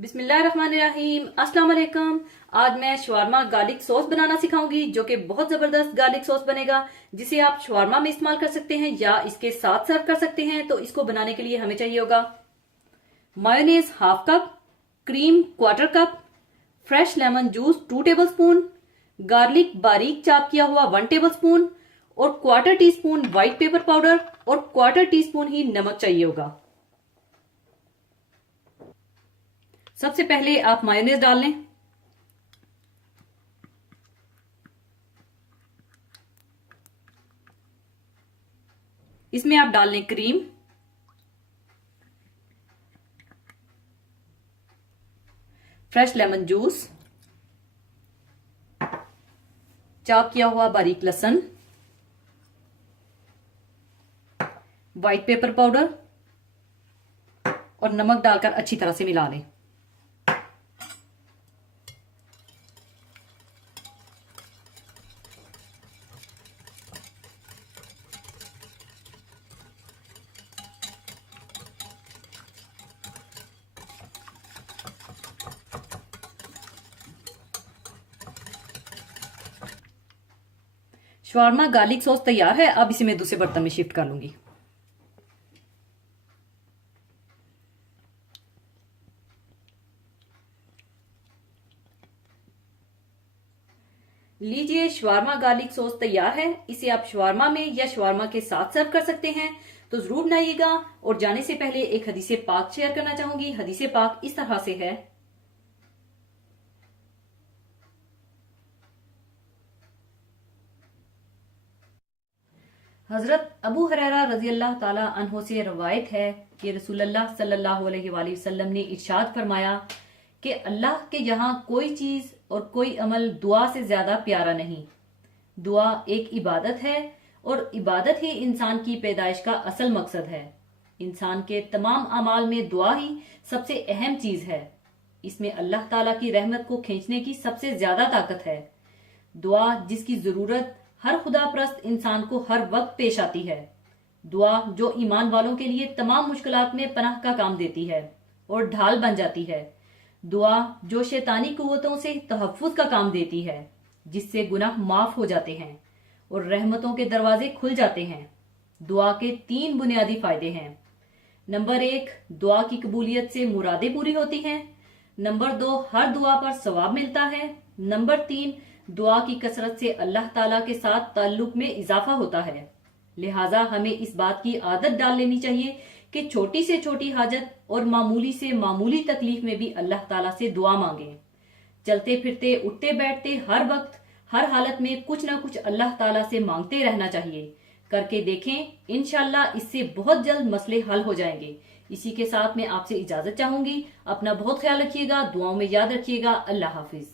बिस्मिल्लाहिर्रहमानिर्रहीम। अस्सलाम वालेकुम। आज मैं शवारमा गार्लिक सॉस बनाना सिखाऊंगी जो कि बहुत जबरदस्त गार्लिक सॉस बनेगा, जिसे आप शवारमा में इस्तेमाल कर सकते हैं या इसके साथ सर्व कर सकते हैं। तो इसको बनाने के लिए हमें चाहिए होगा mayonnaise half cup, cream quarter cup, fresh lemon juice 2 tablespoon, garlic बारीक चाप किया हुआ 1 टेबल स्पून और quarter teaspoon white pepper powder और क्वार्टर टी स्पून ही नमक चाहिए होगा। सबसे पहले आप मायोनेज डाल लें। इसमें आप डाल लें cream, fresh lemon juice, chop किया हुआ बारीक लहसुन, व्हाइट पेपर पाउडर और नमक डालकर अच्छी तरह से मिला लें। शवारमा गार्लिक सॉस तैयार है। अब इसे मैं दूसरे बर्तन में शिफ्ट कर लूंगी। लीजिए, शवारमा गार्लिक सॉस तैयार है। इसे आप शवारमा में या शवारमा के साथ सर्व कर सकते हैं। तो जरूर बनाइएगा। और जाने से पहले एक हदीसे पाक शेयर करना चाहूंगी। हदीसे पाक इस तरह से है। हजरत अबू हुरैरा रजी अल्लाह ताला अन्हो से रवायत है कि रसूलुल्लाह सल्लल्लाहु अलैहि वसल्लम ने इरशाद फरमाया कि अल्लाह के यहाँ कोई चीज और कोई अमल दुआ से ज्यादा प्यारा नहीं। दुआ एक इबादत है और इबादत ही इंसान की पैदाइश का असल मकसद है। इंसान के तमाम अमाल में दुआ ही सबसे अहम चीज है। इसमें अल्लाह ताला की रहमत को खींचने की सबसे ज्यादा ताकत है। दुआ जिसकी जरूरत हर खुदा परस्त इंसान को हर वक्त पेश आती है। दुआ जो ईमान वालों के लिए तमाम मुश्किलात में पनाह का काम देती है और ढाल बन जाती है। दुआ जो शैतानी कुव्वतों से तहफ्फुज का काम देती है, जिससे गुनाह माफ हो जाते हैं और रहमतों के दरवाजे खुल जाते हैं। दुआ के 3 बुनियादी फायदे हैं। नंबर 1, दुआ की कबूलियत से मुरादें पूरी होती हैं। नंबर 2, हर दुआ पर सवाब मिलता है। नंबर 3, दुआ की कसरत से अल्लाह ताला के साथ ताल्लुक में इजाफा होता है। लिहाजा हमें इस बात की आदत डाल लेनी चाहिए कि छोटी से छोटी हाजत और मामूली से मामूली तकलीफ में भी अल्लाह ताला से दुआ मांगे। चलते फिरते उठते बैठते हर वक्त हर हालत में कुछ ना कुछ अल्लाह ताला से मांगते रहना चाहिए। करके देखें, इंशाल्लाह इससे बहुत जल्द मसले हल हो जाएंगे। इसी के साथ मैं आपसे इजाजत चाहूंगी। अपना बहुत ख्याल रखिएगा, दुआओं में याद रखिएगा। अल्लाह हाफिज।